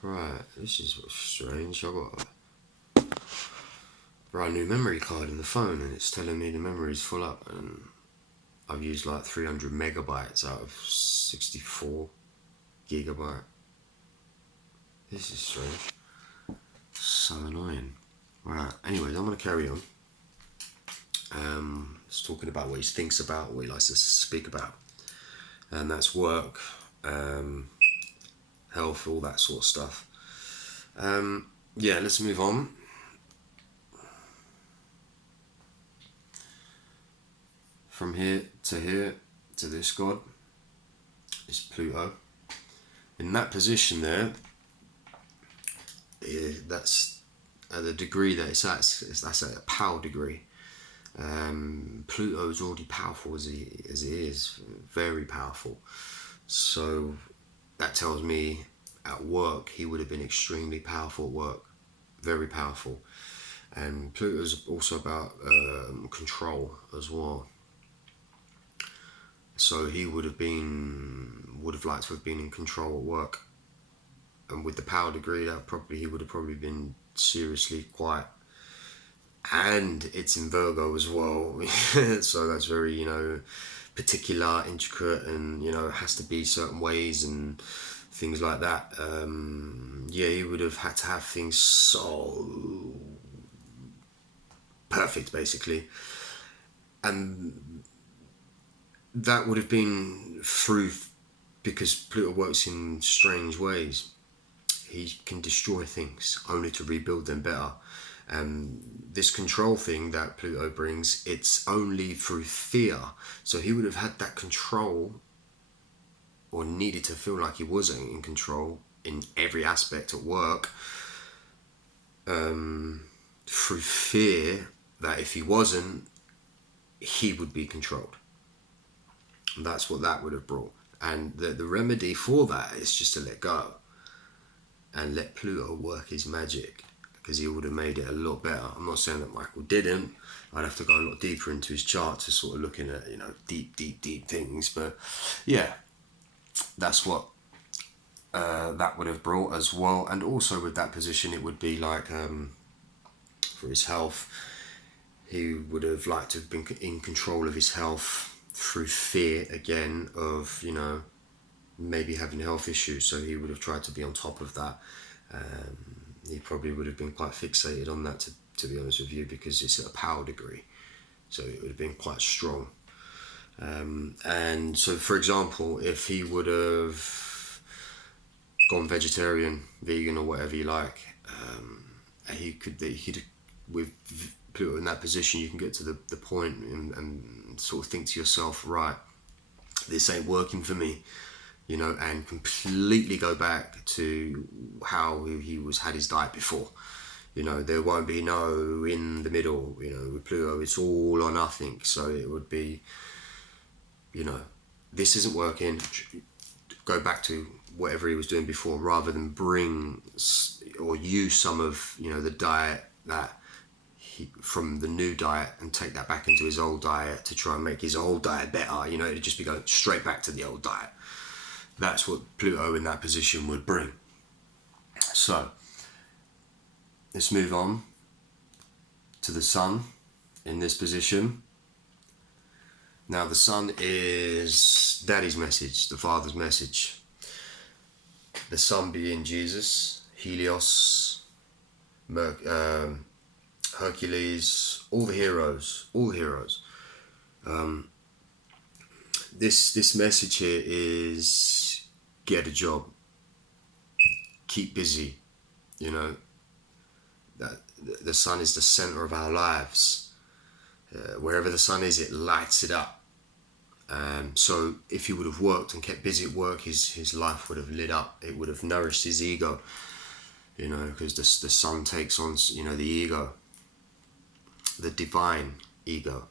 Right, this is strange. I've got a brand new memory card in the phone and it's telling me the memory's full up and I've used like 300 megabytes out of 64 gigabyte. This is strange. So annoying. Right, anyways, I'm going to carry on. Just talking about what he thinks about, what he likes to speak about. And that's work, health, all that sort of stuff. Yeah, let's move on. From here to this god is Pluto. In that position there, that's at the degree that it's at, that's at a power degree. Pluto is already powerful as it is, very powerful. So that tells me at work he would have been extremely powerful at work, very powerful. And Pluto's also about control as well. So he would have liked to have been in control at work, and with the power degree, that he would have probably been seriously quite. And it's in Virgo as well, so that's very particular, intricate, and it has to be certain ways and things like that. Yeah, he would have had to have things so perfect, basically, and that would have been through because Pluto works in strange ways. He can destroy things only to rebuild them better. And this control thing that Pluto brings, it's only through fear. So he would have had that control, or needed to feel like he wasn't in control in every aspect at work, through fear that if he wasn't, he would be controlled. And that's what that would have brought. And the remedy for that is just to let go and let Pluto work his magic, because he would have made it a lot better. I'm not saying that Michael didn't. I'd have to go a lot deeper into his chart to sort of looking at deep things. But yeah, that's what that would have brought as well. And also with that position, it would be like for his health, he would have liked to have been in control of his health through fear again of maybe having health issues. So he would have tried to be on top of that. He probably would have been quite fixated on that, to be honest with you, because it's at a power degree, so it would have been quite strong. And so, for example, if he would have gone vegetarian, vegan, or whatever you like, he could with Pluto in that position, you can get to the point and sort of think to yourself, right, this ain't working for me, and completely go back to how he had his diet before. There won't be no in the middle. With Pluto, it's all or nothing. So it would be, this isn't working. Go back to whatever he was doing before, rather than bring or use some of the diet that from the new diet and take that back into his old diet to try and make his old diet better. It'd just be going straight back to the old diet. That's what Pluto in that position would bring. So let's move on to the Sun in this position. Now the Sun is Daddy's message, the Father's message. The Sun being Jesus, Helios, Hercules, all the heroes. This message here is get a job, keep busy. That the Sun is the center of our lives. Wherever the Sun is, it lights it up. So if he would have worked and kept busy at work, his life would have lit up. It would have nourished his ego, because the Sun takes on the ego, the divine ego.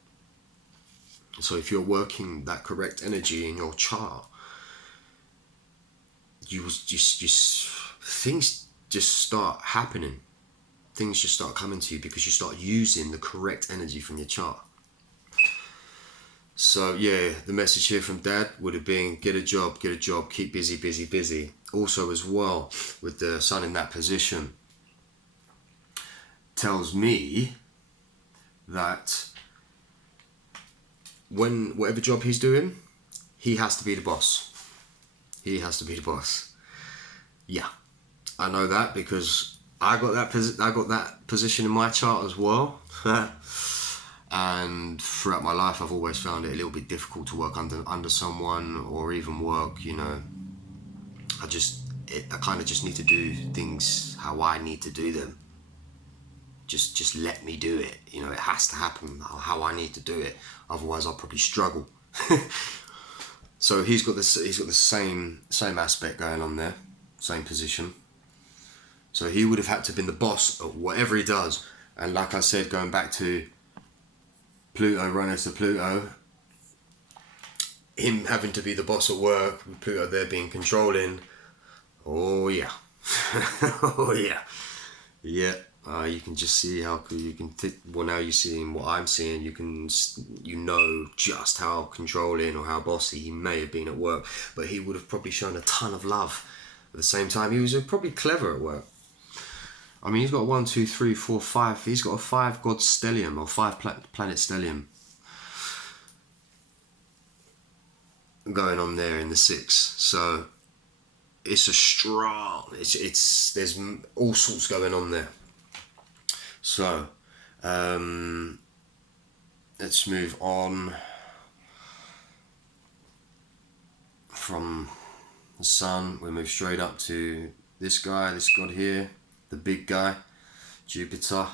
So if you're working that correct energy in your chart, you just things just start happening. Things just start coming to you because you start using the correct energy from your chart. So yeah, the message here from Dad would have been get a job, keep busy, busy, busy. Also as well, with the Sun in that position, tells me that when whatever job he's doing, he has to be the boss. He has to be the boss. Yeah, I know that because I got that position in my chart as well. And throughout my life, I've always found it a little bit difficult to work under someone, or even work. I kind of just need to do things how I need to do them. Just let me do it. It has to happen how I need to do it. Otherwise, I'll probably struggle. So he's got the same aspect going on there, same position. So he would have had to have been the boss of whatever he does. And like I said, going back to Pluto, Uranus to Pluto, him having to be the boss at work, with Pluto there being controlling. Oh yeah, oh yeah, yeah. You can just see how you can. Now you're seeing what I'm seeing. You know just how controlling or how bossy he may have been at work, but he would have probably shown a ton of love. At the same time, he was probably clever at work. I mean, he's got 1, 2, 3, 4, 5. He's got a 5 god stellium, or 5 planet stellium going on there in the 6. So it's a strong. It's there's all sorts going on there. So let's move on from the Sun. We move straight up to this guy, this god here, the big guy, Jupiter,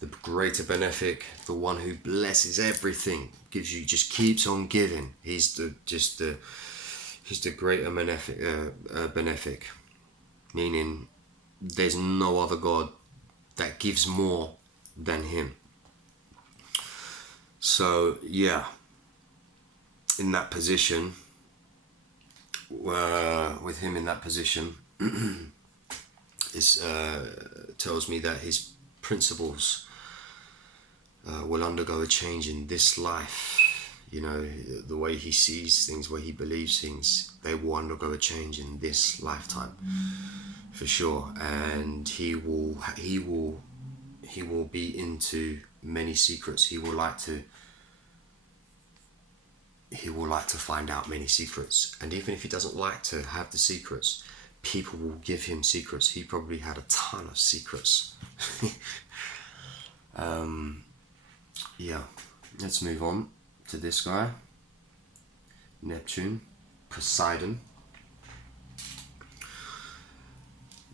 the greater benefic, the one who blesses everything, gives you, just keeps on giving. He's the greater benefic, meaning there's no other god that gives more than him. So yeah, in that position, with him in that position, it tells me that his principles will undergo a change in this life. The way he sees things, the way he believes things, they will undergo a change in this lifetime, for sure. And he will be into many secrets. He will like to find out many secrets. And even if he doesn't like to have the secrets, people will give him secrets. He probably had a ton of secrets. Yeah, let's move on to this guy, Neptune, Poseidon.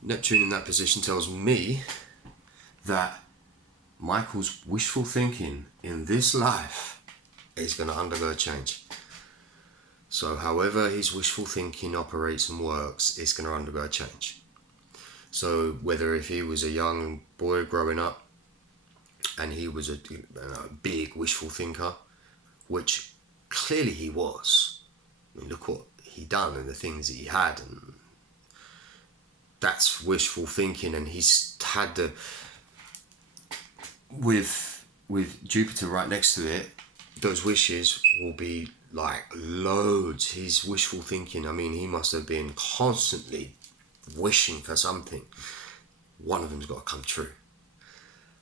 Neptune in that position tells me that Michael's wishful thinking in this life is going to undergo a change. So however his wishful thinking operates and works, it's going to undergo a change. So whether if he was a young boy growing up and he was a big wishful thinker, which clearly he was. I mean, look what he done and the things that he had, and that's wishful thinking. And he's had with Jupiter right next to it, those wishes will be like loads. His wishful thinking, I mean, he must have been constantly wishing for something. One of them's got to come true.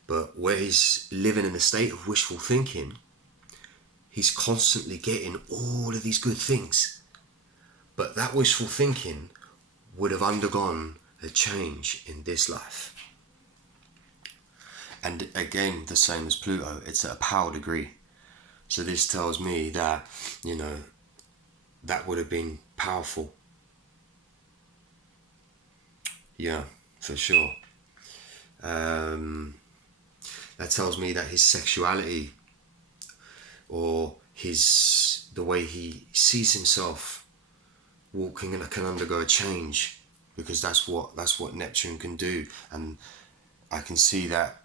But where he's living in a state of wishful thinking, he's constantly getting all of these good things. But that wishful thinking would have undergone a change in this life. And again, the same as Pluto, it's at a power degree. So this tells me that, that would have been powerful. Yeah, for sure. That tells me that his sexuality, or the way he sees himself walking, and can undergo a change, because that's what Neptune can do. And I can see that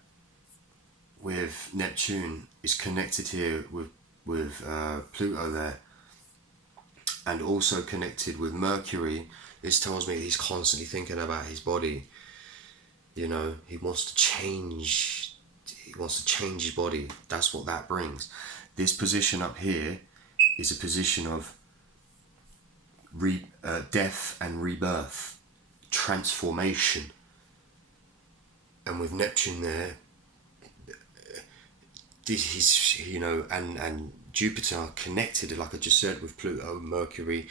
with Neptune is connected here with Pluto there, and also connected with Mercury. This tells me he's constantly thinking about his body. He wants to change his body. That's what that brings. This position up here is a position of death and rebirth, transformation. And with Neptune there, he's, you know, and Jupiter connected, like I just said, with Pluto, Mercury.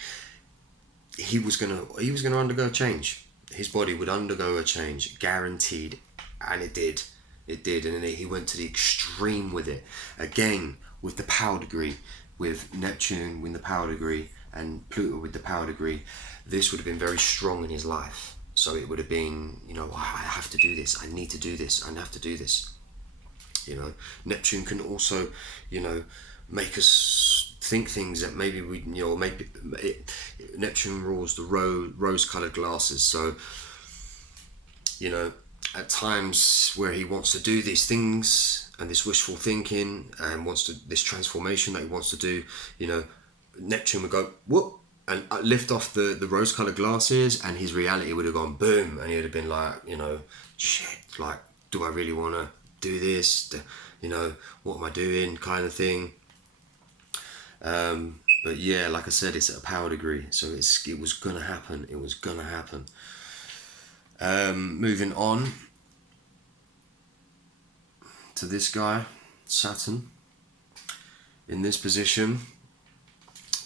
He was gonna undergo a change. His body would undergo a change, guaranteed, and it did. It did, and then he went to the extreme with it. Again, with the power degree, with Neptune with the power degree and Pluto with the power degree, this would have been very strong in his life. So it would have been, you know, I have to do this. I need to do this. I have to do this. You know, Neptune can also, you know, make us think things that maybe we, you know, maybe Neptune rules the rose-colored glasses. So, you know, at times where he wants to do these things and this wishful thinking and wants to, this transformation that he wants to do, you know, Neptune would go whoop and lift off the rose-colored glasses, and his reality would have gone boom, and he would have been like, you know, shit, like, do I really want to do this? You know, what am I doing, kind of thing. But yeah, like I said, it's at a power degree, so it was gonna happen. It was gonna happen. Moving on to this guy, Saturn, in this position,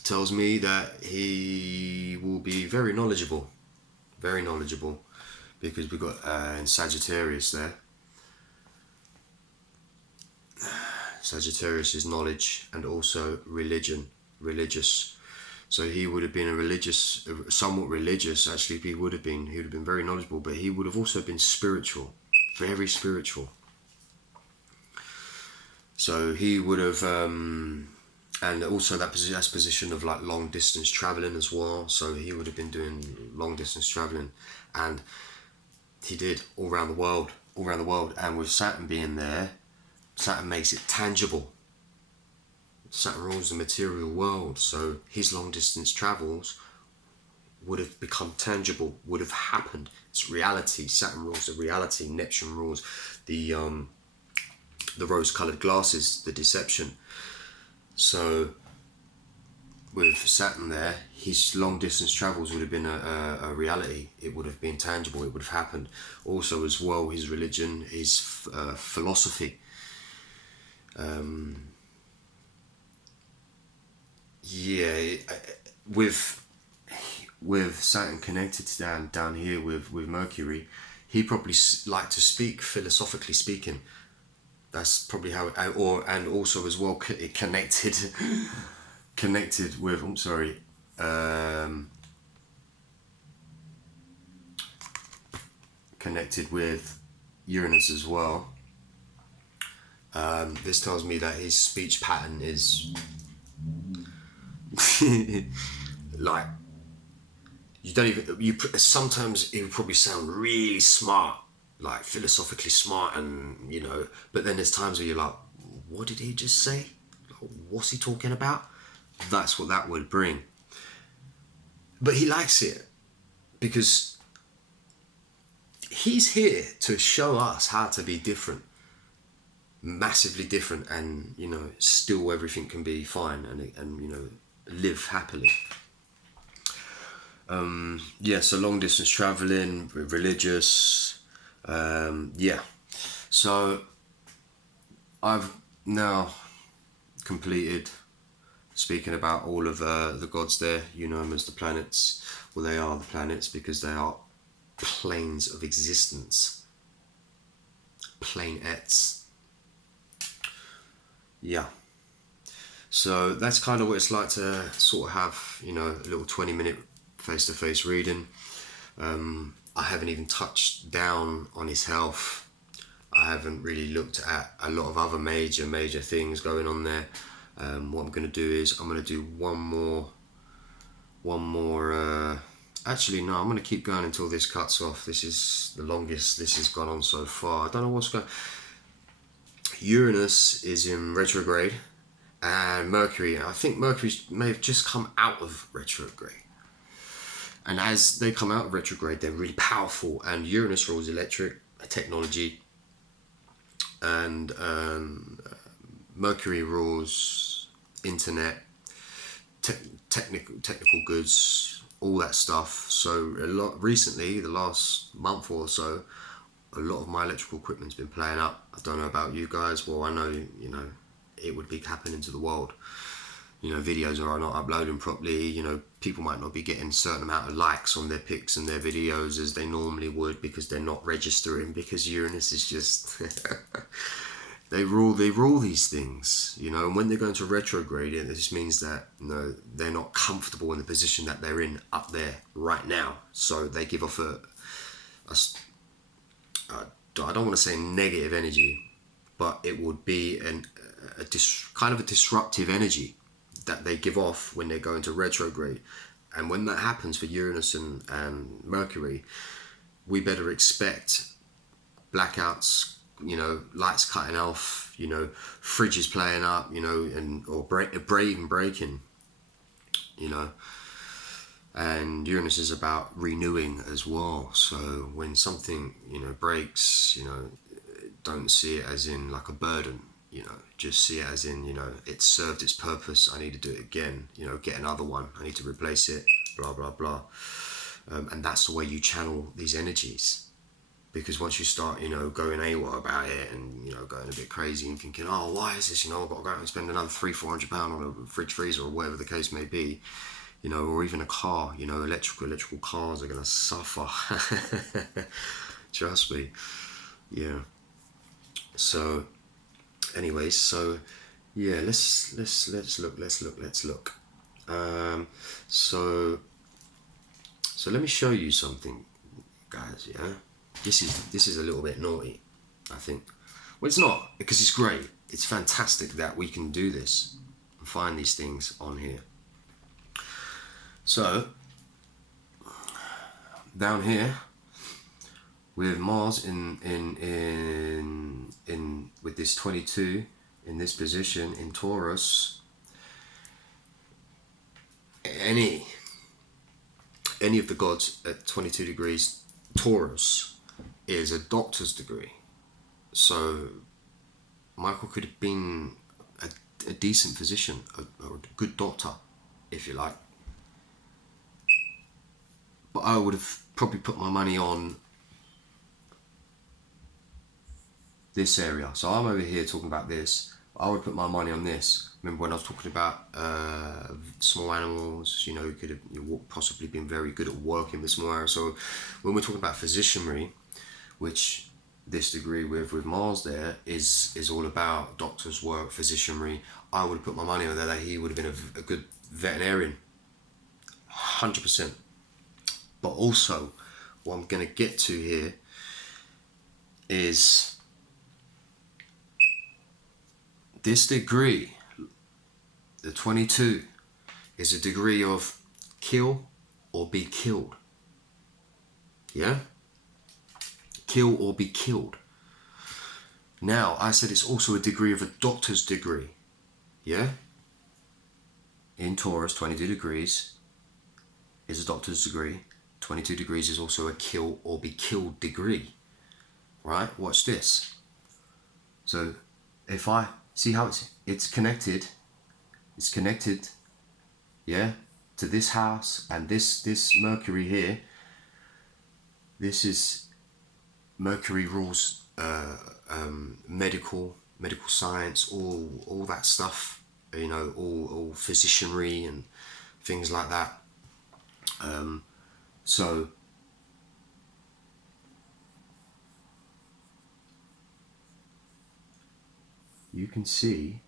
tells me that he will be very knowledgeable, because we've got in Sagittarius there. Sagittarius is knowledge and also religious. So he would have been somewhat religious. Actually, he would have been very knowledgeable, but he would have also been spiritual, very spiritual. So he would have, and also that's position of like long distance traveling as well. So he would have been doing long distance traveling, and he did all around the world. And with Saturn being there, Saturn makes it tangible. Saturn rules the material world, so his long distance travels would have become tangible, would have happened. It's reality. Saturn rules the reality. Neptune rules the rose-colored glasses, the deception. So with Saturn there, his long distance travels would have been a reality. It would have been tangible. It would have happened. Also as well, his religion, his philosophy. With Saturn connected down here with Mercury, he probably liked to speak philosophically speaking. That's probably how, and also as well it connected with. Connected with Uranus as well. This tells me that his speech pattern is like, you don't even, sometimes it would probably sound really smart, like philosophically smart, and you know, but then there's times where you're like, what did he just say? What's he talking about? That's what that would bring. But he likes it because he's here to show us how to be different, massively different, and you know, still everything can be fine, and you know, live happily. So long distance traveling, religious. So I've now completed speaking about all of the gods there. You know them as the planets. Well, they are the planets because they are planes of existence. Planettes. Yeah. So that's kind of what it's like to sort of have, you know, a little 20-minute face-to-face reading. I haven't even touched down on his health. I haven't really looked at a lot of other major things going on there. What I'm going to do is I'm going to do one more. Actually, no, I'm going to keep going until this cuts off. This is the longest this has gone on so far. I don't know what's going. Uranus is in retrograde, and Mercury. I think Mercury may have just come out of retrograde. And as they come out of retrograde, they're really powerful. And Uranus rules electric technology, and Mercury rules internet, technical goods, all that stuff. So a lot recently, the last month or so, a lot of my electrical equipment's been playing up. I don't know about you guys. Well, I know, you know, it would be happening to the world. You know, videos are not uploading properly. You know, people might not be getting a certain amount of likes on their pics and their videos as they normally would, because they're not registering, because Uranus is just they rule these things, you know. And when they're going to retrograde, it just means that, you know, they're not comfortable in the position that they're in up there right now. So they give off I don't want to say negative energy, but it would be kind of a disruptive energy that they give off when they go into retrograde. And when that happens for Uranus and Mercury, we better expect blackouts, you know, lights cutting off, you know, fridges playing up, you know, or even breaking, you know. And Uranus is about renewing as well. So when something, you know, breaks, you know, don't see it as in like a burden, you know, just see it as in, you know, it served its purpose, I need to do it again, you know, get another one, I need to replace it, blah blah blah. And that's the way you channel these energies. Because once you start, you know, going AWOL about it and, you know, going a bit crazy and thinking, oh, why is this, you know, I've got to go out and spend another £300-400 on a fridge freezer or whatever the case may be, you know, or even a car, you know, electrical cars are going to suffer. Trust me. Yeah. So anyways, so yeah, let's look. So let me show you something, guys. Yeah, this is a little bit naughty, I think. Well, it's not, because it's great. It's fantastic that we can do this and find these things on here. So down here with Mars in with this 22 in this position in Taurus, any of the gods at 22 degrees Taurus is a doctor's degree. So Michael could have been a decent physician, or a good doctor, if you like. But I would have probably put my money on this area. So I'm over here talking about this. I would put my money on this. Remember when I was talking about small animals, you know, who could have possibly been very good at working with small animals. So when we're talking about physicianry, which this degree with Mars there is all about doctor's work, physicianry, I would have put my money on that he would have been a good veterinarian, 100%. But also, what I'm going to get to here is this degree, the 22, is a degree of kill or be killed. Yeah? Kill or be killed. Now, I said it's also a degree of a doctor's degree. Yeah? In Taurus, 22 degrees is a doctor's degree. 22 degrees is also a kill or be killed degree. Right? Watch this. So, if I see how it's connected, yeah, to this house, and this Mercury here. This is Mercury rules medical science, all that stuff, you know, all physicianry and things like that. So you can see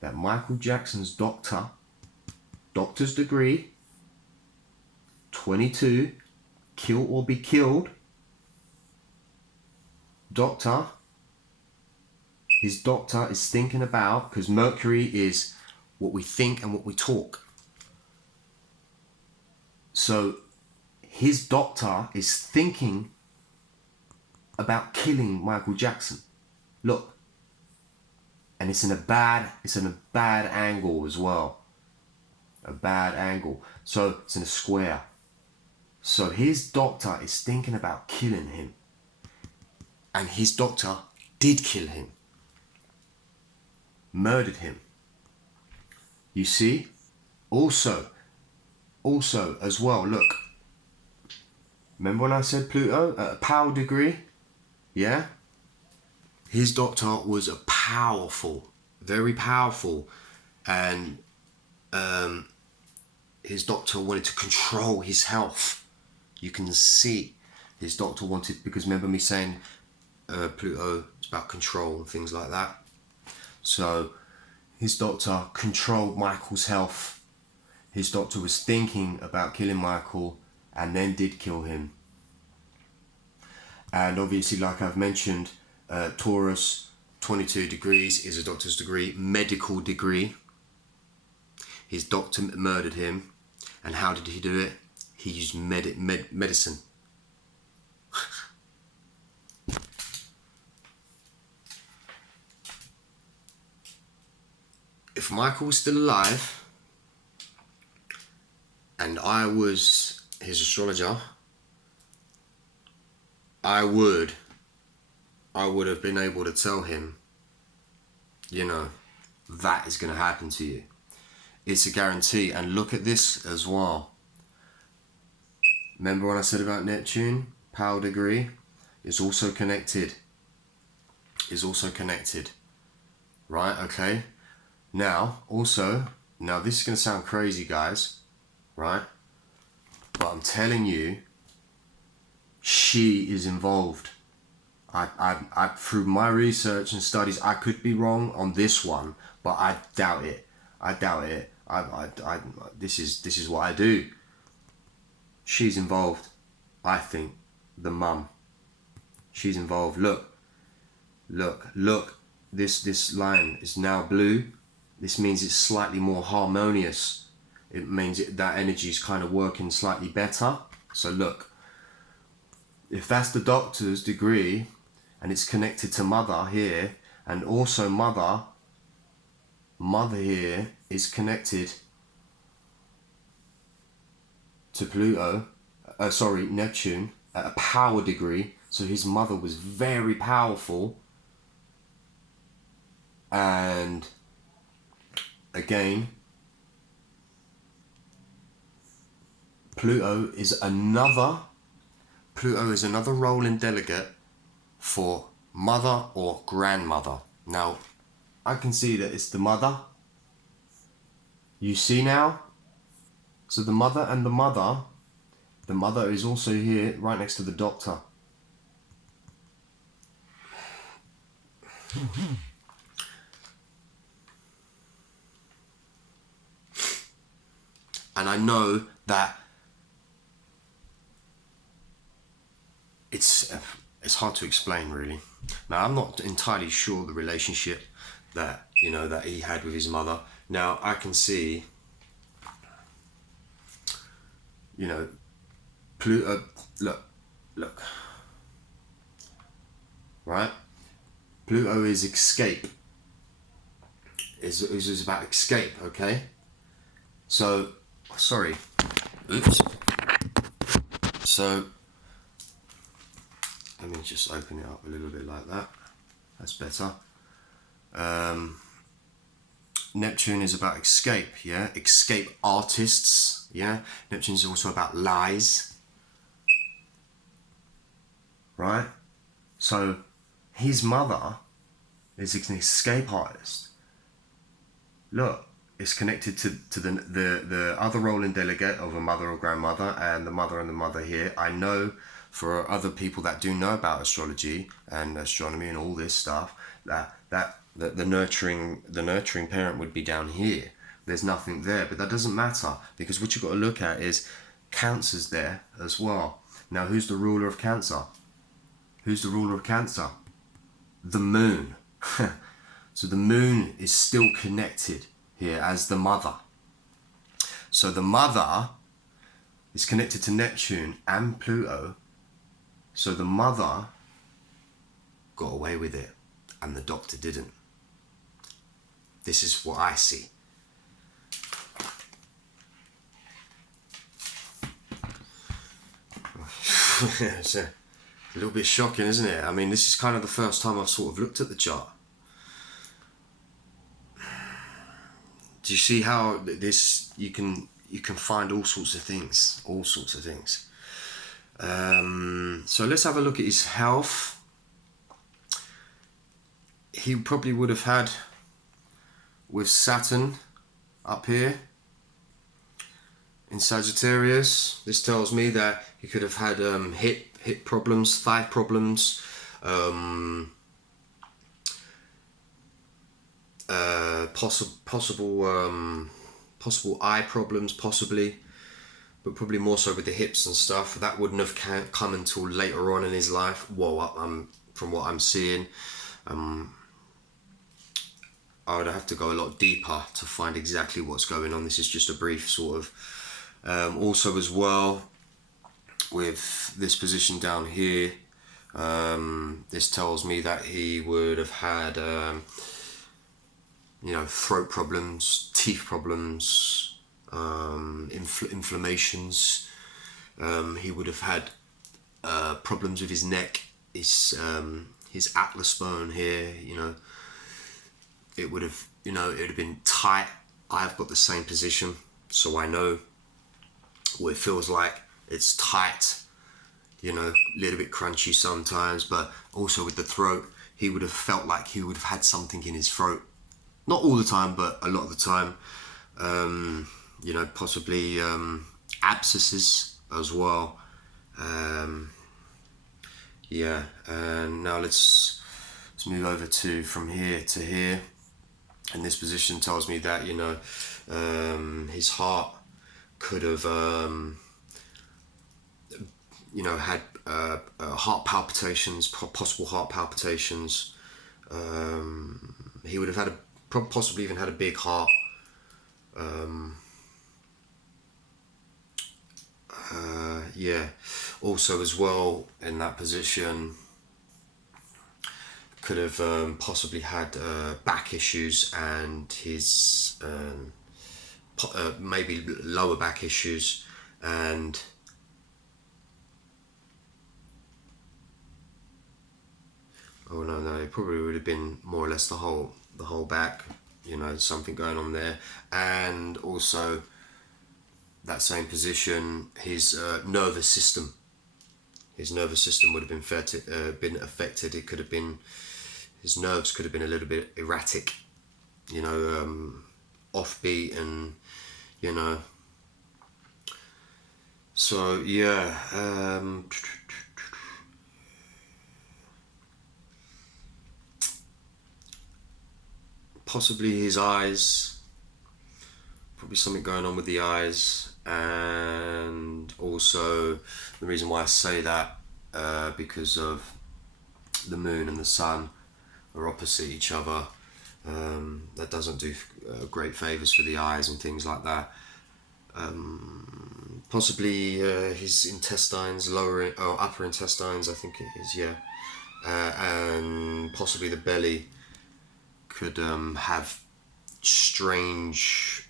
that Michael Jackson's doctor's degree, 22, kill or be killed, doctor, his doctor is thinking about, because Mercury is what we think and what we talk. So his doctor is thinking about killing Michael Jackson. Look. And it's in a bad angle as well. A bad angle. So it's in a square. So his doctor is thinking about killing him. And his doctor did kill him. Murdered him. You see? Also as well, look. Remember when I said Pluto at a power degree? Yeah? His doctor was a powerful, very powerful, and his doctor wanted to control his health. You can see his doctor wanted, because remember me saying Pluto is about control and things like that. So his doctor controlled Michael's health. His doctor was thinking about killing Michael and then did kill him. And obviously, like I've mentioned, Taurus 22 degrees is a doctor's degree, medical degree. His doctor murdered him. And how did he do it? He used medicine. If Michael was still alive and I was his astrologer, I would have been able to tell him, you know, that is going to happen to you. It's a guarantee. And look at this as well. Remember when I said about Neptune? Power degree is also connected. Right, okay. Now, this is going to sound crazy, guys, right? But I'm telling you, she is involved. I through my research and studies, I could be wrong on this one, but I doubt it. This is what I do. She's involved. I think the mum. She's involved. Look. This line is now blue. This means it's slightly more harmonious. It means that energy is kind of working slightly better. So look, if that's the doctor's degree and it's connected to mother here, and also mother here is connected to Neptune at a power degree. So his mother was very powerful. And again, Pluto is another role in delegate for mother or grandmother. Now, I can see that it's the mother. You see now? So the mother and the mother is also here right next to the doctor. And I know that it's hard to explain, really. Now, I'm not entirely sure the relationship that he had with his mother. Now, I can see, Pluto. Look, right? Pluto is escape. Is about escape, okay? So, sorry. Oops. So, let me just open it up a little bit like that. That's better. Neptune is about escape, yeah? Escape artists, yeah? Neptune is also about lies. Right? So, his mother is an escape artist. Look, it's connected to the other role in delegate of a mother or grandmother, and the mother here. I know for other people that do know about astrology and astronomy and all this stuff, that the nurturing parent would be down here. There's nothing there, but that doesn't matter, because what you've got to look at is Cancer's there as well. Now, who's the ruler of Cancer? The moon. So the moon is still connected here as the mother. So the mother is connected to Neptune and Pluto. So the mother got away with it and the doctor didn't. This is what I see. It's a little bit shocking, isn't it? I mean, this is kind of the first time I've sort of looked at the chart. Do you see how this, you can find all sorts of things, so let's have a look at his health. He probably would have had, with Saturn up here in Sagittarius, this tells me that he could have had hip problems, thigh problems, possible eye problems, possibly, but probably more so with the hips and stuff. That wouldn't have come until later on in his life. From what I'm seeing, I would have to go a lot deeper to find exactly what's going on. This is just a brief sort of. Also as well, with this position down here, this tells me that he would have had, throat problems, teeth problems, inflammations. He would have had problems with his neck, his atlas bone here. It would have, it would have been tight. I've got the same position, so I know what it feels like. It's tight, a little bit crunchy sometimes, but also with the throat, he would have felt like he would have had something in his throat. Not all the time, but a lot of the time. Possibly abscesses as well. And now let's move over from here to here. And this position tells me that, his heart could have, had heart palpitations, possible heart palpitations. He would have had possibly even had a big heart. Also as well, in that position, could have possibly had back issues, and his maybe lower back issues, and it probably would have been more or less the whole back, something going on there. And also that same position, his nervous system would have been affected. It could have been, his nerves could have been a little bit erratic, offbeat, and so possibly his eyes, probably something going on with the eyes. And also the reason why I say that, because of the moon and the sun are opposite each other. That doesn't do great favors for the eyes and things like that. Possibly his intestines, upper intestines, I think it is, and possibly the belly could have strange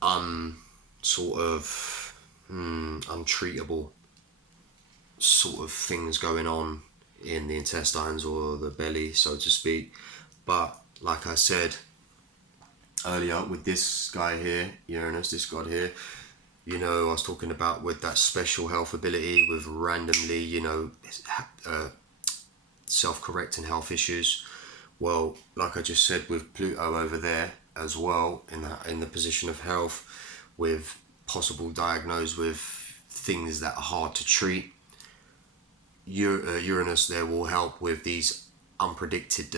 untreatable sort of things going on in the intestines or the belly, so to speak. But like I said earlier, with this guy here, Uranus, this god here, I was talking about with that special health ability, with randomly, self-correcting health issues. Well, like I just said, with Pluto over there as well, in the position of health, with possible diagnosed with things that are hard to treat, Uranus there will help with these unpredicted.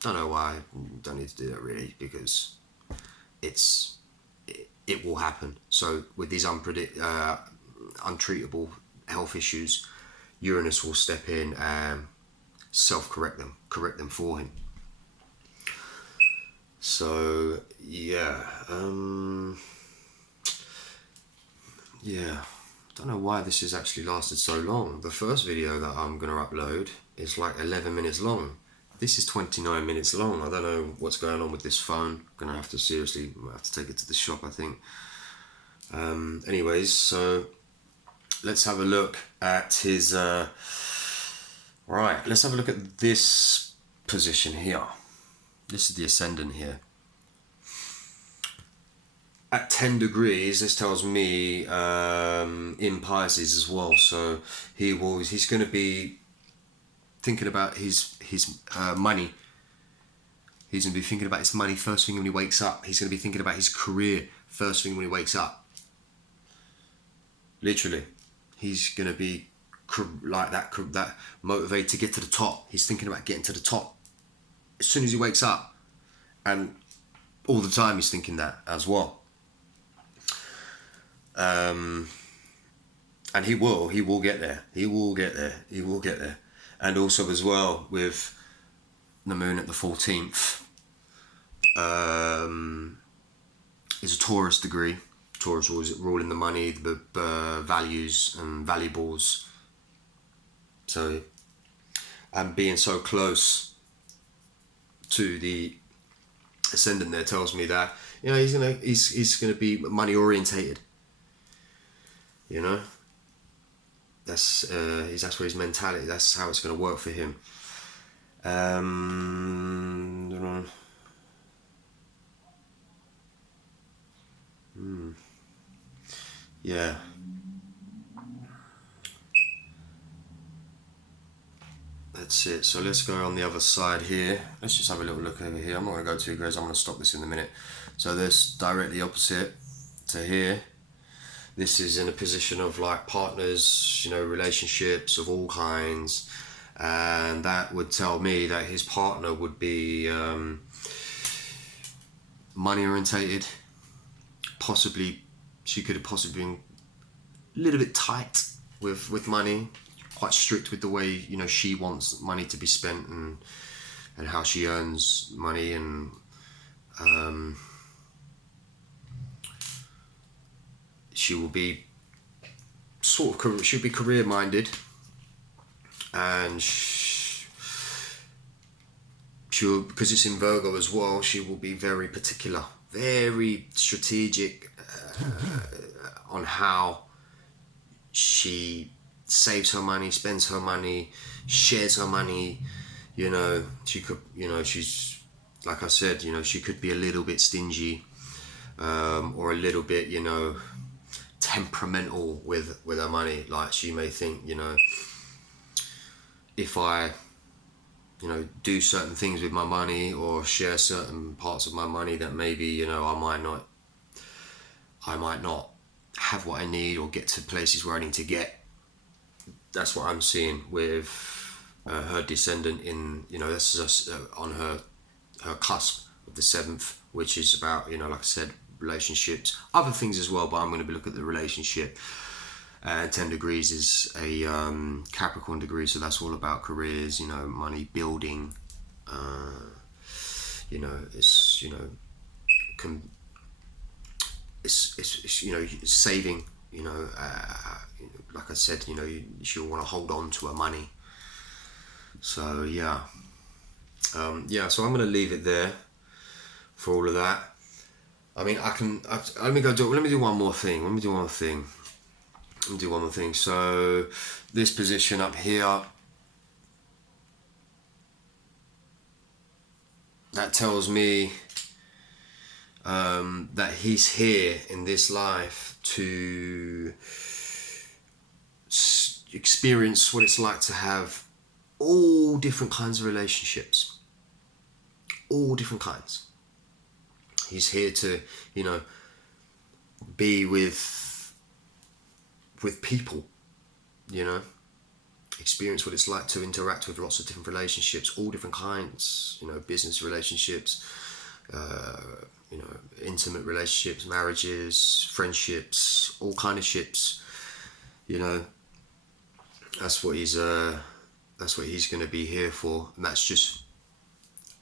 Don't know why. Don't need to do that really, because it will happen. So with these untreatable health issues, Uranus will step in and correct them for him. So don't know why this has actually lasted so long. The first video that I'm going to upload is like 11 minutes long. This is 29 minutes long. I don't know what's going on with this phone. I'm going to have to take it to the shop, I think. Anyways, so let's have a look at his... Right, let's have a look at this position here. this is the ascendant here. At 10 degrees, this tells me in Pisces as well. So he's going to be thinking about his money. He's going to be thinking about his money first thing when he wakes up. He's going to be thinking about his career first thing when he wakes up. Literally, he's going to be like that motivated to get to the top. He's thinking about getting to the top as soon as he wakes up, and all the time he's thinking that as well. And he will get there. He will get there. And also as well with the moon at the 14th, is a Taurus degree. Taurus ruling the money, the values and valuables. So, and being so close to the ascendant there tells me that, you know, he's gonna be money orientated. You know, that's where his mentality. That's how it's gonna work for him. Yeah. That's it. So let's go on the other side here. Let's just have a little look over here. I'm not going to go too crazy. I'm going to stop this in a minute. So this directly opposite to here. This is in a position of like partners, you know, relationships of all kinds. And that would tell me that his partner would be money orientated. She could have possibly been a little bit tight with money. Quite strict with the way, you know, she wants money to be spent and how she earns money, and she will be she'll be career minded, and she'll, because it's in Virgo as well, she will be very particular, very strategic on how she saves her money, spends her money, shares her money. You know, she could, you know, she's, like I said, you know, she could be a little bit stingy, or a little bit, you know, temperamental with her money. Like she may think, you know, if I, you know, do certain things with my money or share certain parts of my money, that maybe, you know, I might not have what I need or get to places where I need to get. That's what I'm seeing with her descendant in, you know, this is on her cusp of the 7th, which is about, you know, like I said, relationships, other things as well, but I'm going to be looking at the relationship. 10 degrees is a Capricorn degree, so that's all about careers, you know, money, building, you know, it's, you know, it's you know, saving, you know, like I said, you know, she'll want to hold on to her money. So yeah, so I'm going to leave it there for all of that. I mean, let me do one more thing. So this position up here, that tells me that he's here in this life to experience what it's like to have all different kinds of relationships, all different kinds. He's here to, you know, be with people, you know, experience what it's like to interact with lots of different relationships, all different kinds, you know, business relationships, you know, intimate relationships, marriages, friendships, all kind of ships, you know. That's what he's going to be here for, and that's just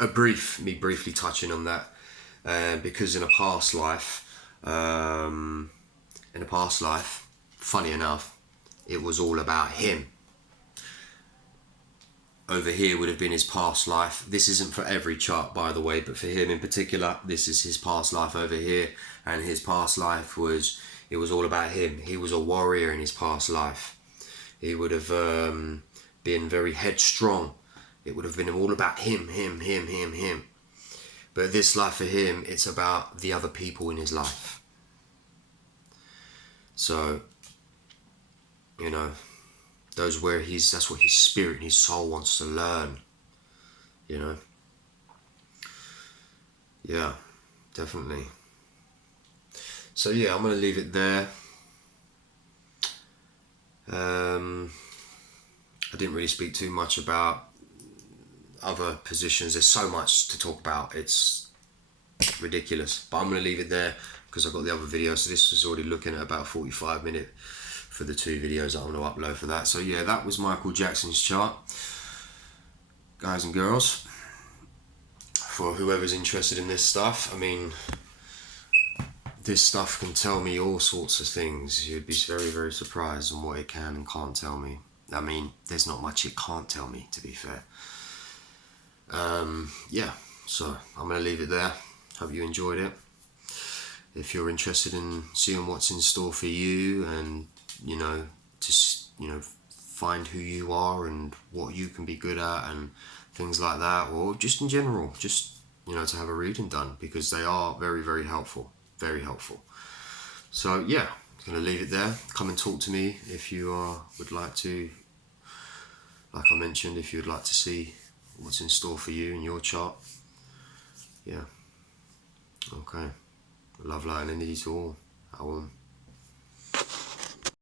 me briefly touching on that, because in a past life, funny enough, it was all about him. Over here would have been his past life. This isn't for every chart, by the way, but for him in particular, this is his past life over here, and his past life was all about him. He was a warrior in his past life. He would have been very headstrong. It would have been all about him. But this life for him, it's about the other people in his life. So, you know, that's what his spirit and his soul wants to learn, you know. Yeah, definitely. So yeah, I'm going to leave it there. I didn't really speak too much about other positions. There's so much to talk about. It's ridiculous. But I'm going to leave it there because I've got the other video. So this was already looking at about 45 minutes for the 2 videos that I'm going to upload for that. So yeah, that was Michael Jackson's chart. Guys and girls, for whoever's interested in this stuff, I mean, this stuff can tell me all sorts of things. You'd be very, very surprised on what it can and can't tell me. I mean, there's not much it can't tell me, to be fair. Yeah, so I'm going to leave it there. Hope you enjoyed it. If you're interested in seeing what's in store for you and, you know, just, you know, find who you are and what you can be good at and things like that, or just in general, just, you know, to have a reading done, because they are very, very helpful. Very helpful. So yeah, I'm going to leave it there. Come and talk to me if you would like to. Like I mentioned, if you'd like to see what's in store for you in your chart. Yeah. Okay. Love, light and energy to all. I will.